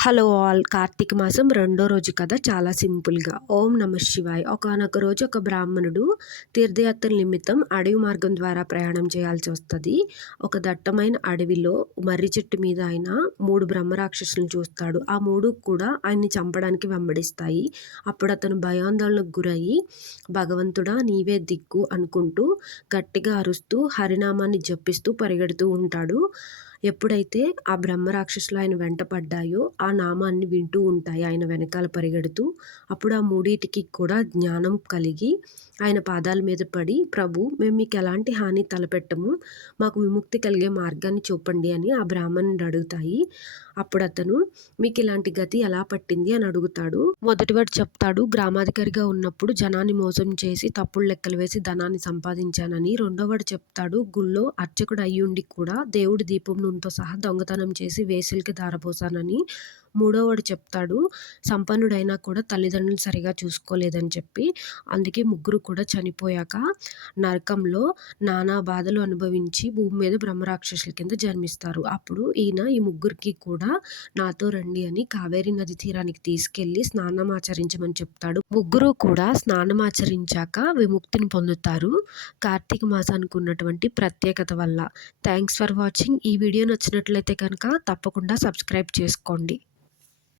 Hello all! Karthika మాసం రెండో రోజు కథ చాలా సింపుల్‌గా. ఓం నమః శివాయ. ఒకానొక రోజు ఒక బ్రాహ్మణుడు తీర్థయాత్రల నిమిత్తం అడవి మార్గం ద్వారా ప్రయాణం చేయాల్సొస్తది. ఒక దట్టమైన అడవిలో మర్రి చెట్టు మీద ఆయన 3 బ్రహ్మరాక్షసులను చూస్తాడు. ఆ 3 కూడా ఆయన్ని చంపడానికి వెంబడిస్తాయి. అప్పుడతను భయాందోళనకు గురయ్యి, భగవంతుడా నీవే దిక్కు అనుకుంటూ గట్టిగా అరుస్తూ హరినామాన్ని జపిస్తూ పరిగెడుతూ ఉంటాడు. ఎప్పుడైతే ఆ బ్రహ్మరాక్షసులు ఆయన వెంట పడ్డాయో, ఆ నామాన్ని వింటూ ఉంటాయి ఆయన వెనకాల పరిగెడుతూ. అప్పుడు ఆ మూడిటికి కూడా జ్ఞానం కలిగి ఆయన పాదాల మీద పడి, ప్రభు మేము మీకెలాంటి హాని తలపెట్టము. మాకు విముక్తి కలిగే మార్గాన్ని చూపండి అని ఆ బ్రాహ్మణుడిని అడుగుతాయి. అప్పుడతను మీకిలాంటి గతి ఎలా పట్టింది అని అడుగుతాడు. మొదటివాడు చెప్తాడు, గ్రామాధికారిగా ఉన్నప్పుడు జనాన్ని మోసం చేసి తప్పుడు లెక్కలు వేసి ధనాన్ని సంపాదించానని. రెండోవాడు చెప్తాడు, గుళ్ళో అర్చకుడు అయ్యుండి కూడా దేవుడి దీపం నూనెతో సహా దొంగతనం చేసి వేశ్యలకి ధారపోసానని. మూడోవాడు చెప్తాడు, సంపన్నుడైనా కూడా తల్లిదండ్రులను సరిగా చూసుకోలేదని చెప్పి. అందుకే ముగ్గురు కూడా చనిపోయాక నరకంలో నానా బాధలు అనుభవించి భూమి మీద బ్రహ్మరాక్షసుల కింద జన్మిస్తారు. అప్పుడు ఈయన ఈ ముగ్గురికి కూడా నాతో రండి అని కావేరీ నది తీరానికి తీసుకెళ్ళి స్నానమాచరించమని చెప్తాడు. ముగ్గురు కూడా స్నానమాచరించాక విముక్తిని పొందుతారు. కార్తీక మాసానికి ఉన్నటువంటి ప్రత్యేకత వల్ల. Thanks for watching. ఈ వీడియో నచ్చినట్లయితే కనుక తప్పకుండా సబ్స్క్రైబ్ చేసుకోండి.